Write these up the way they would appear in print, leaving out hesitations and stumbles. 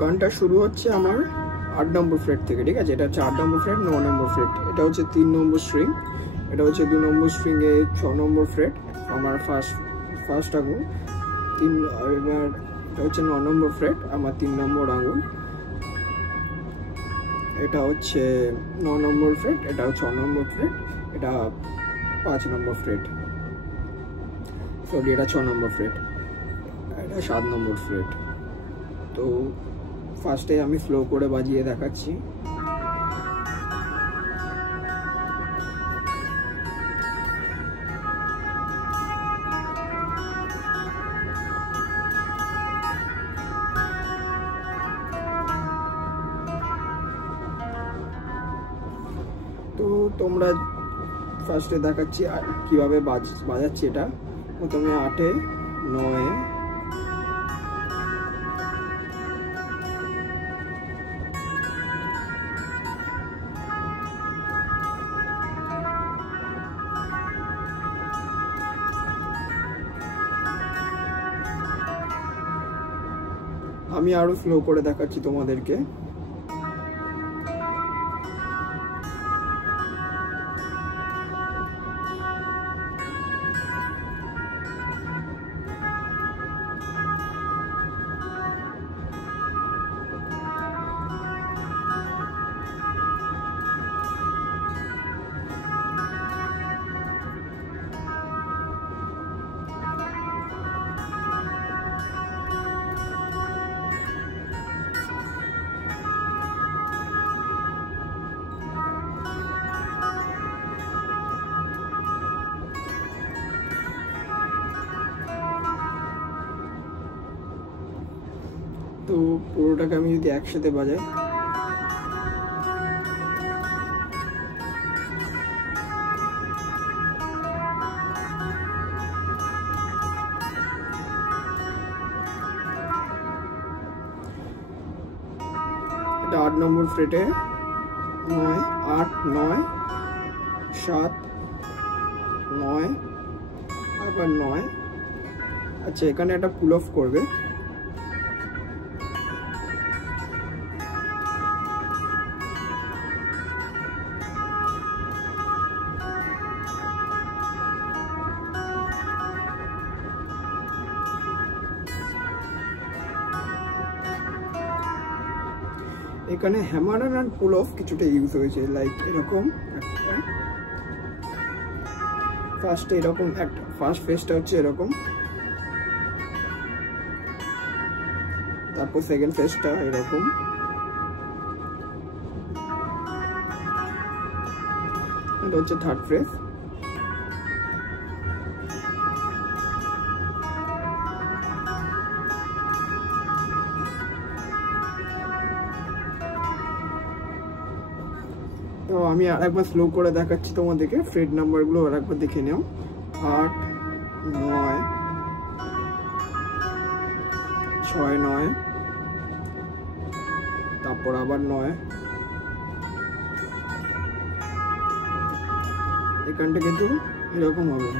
গানটা শুরু হচ্ছে আমার 8 নম্বর ফ্রেট থেকে, ঠিক আছে? এটা হচ্ছে 8 নম্বর ফ্রেট, 9 নম্বর ফ্রেট, এটা হচ্ছে 3 নম্বর স্ট্রিং, এটা হচ্ছে 2 নম্বর স্ট্রিং এ 6 নম্বর ফ্রেট আমার ফার্স্ট আঙুল, এবার এটা হচ্ছে 9 নম্বর ফ্রেট আমার 3 নম্বর আঙুল, এটা হচ্ছে 9 নম্বর ফ্রেট, এটা হচ্ছে 6 নম্বর ফ্রেট, এটা 5 নম্বর ফ্রেট, সরি এটা 6 নম্বর ফ্রেট, এটা 7 নম্বর ফ্রেট। তো ফার্স্টে আমি স্লো করে বাজিয়ে দেখাচ্ছি। তো তোমরা ফার্স্টে দেখাচ্ছি কিভাবে বাজাচ্ছি। এটা প্রথমে 8 এ 9 এ আমি আরো স্লো করে দেখাচ্ছি তোমাদেরকে। তো পুরোটাকে আমি যদি একসাথে বাজাই, এটা 8 নম্বর ফ্রেটে 9 8 9 7 9 আবার 9। আচ্ছা, এখানে একটা পুল অফ করবে, এখানে হ্যামার অ্যান্ড পুল অফ কিছুটা ইউজ হয়েছে, লাইক এরকম একটা ফার্স্টে এরকম একটা ফার্স্ট ফেসটা হচ্ছে এরকম, তারপর সেকেন্ড ফেসটা এরকম, এটা হচ্ছে থার্ড ফেস, তো আমি আরেকবার স্লো করে দেখাচ্ছি তোমাদেরকে। ফ্রেট নাম্বারগুলো আরেকবার দেখে নাও। 8 9 6 9, তারপর আবার 9, এখানটা কিন্তু এরকম হবে।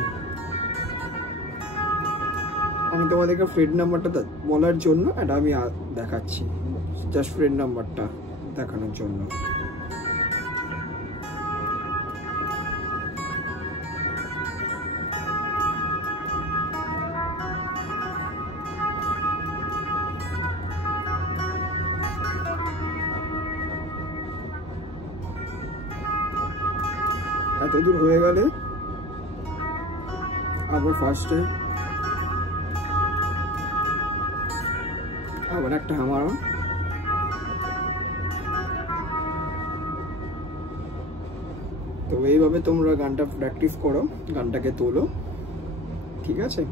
আমি তোমাদেরকে ফ্রেট নাম্বারটা বলার জন্য এটা আমি দেখাচ্ছি, জাস্ট ফ্রেট নাম্বারটা দেখানোর জন্য। এত দূর হয়ে গেলে আবার ফার্স্টে আবার একটা হ্যামার অন, তো এইভাবে তোমরা গানটা প্র্যাকটিস করো, গানটাকে তোলো, ঠিক আছে?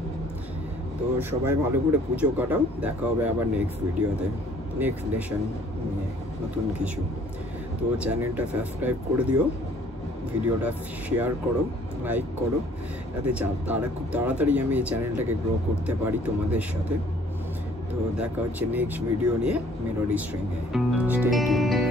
তো সবাই ভালো করে পুজো কাটাও, দেখা হবে আবার নেক্সট ভিডিওতে। নেক্সট লেসন নিয়ে নতুন কিছু। তো চ্যানেলটা সাবস্ক্রাইব করে দিও, ভিডিওটা শেয়ার করো, লাইক করো, যাতে খুব তাড়াতাড়ি আমি এই চ্যানেলটাকে গ্রো করতে পারি তোমাদের সাথে। তো দেখা হচ্ছে নেক্সট ভিডিও নিয়ে মেলোডি স্ট্রিংয়ে। Stay tune.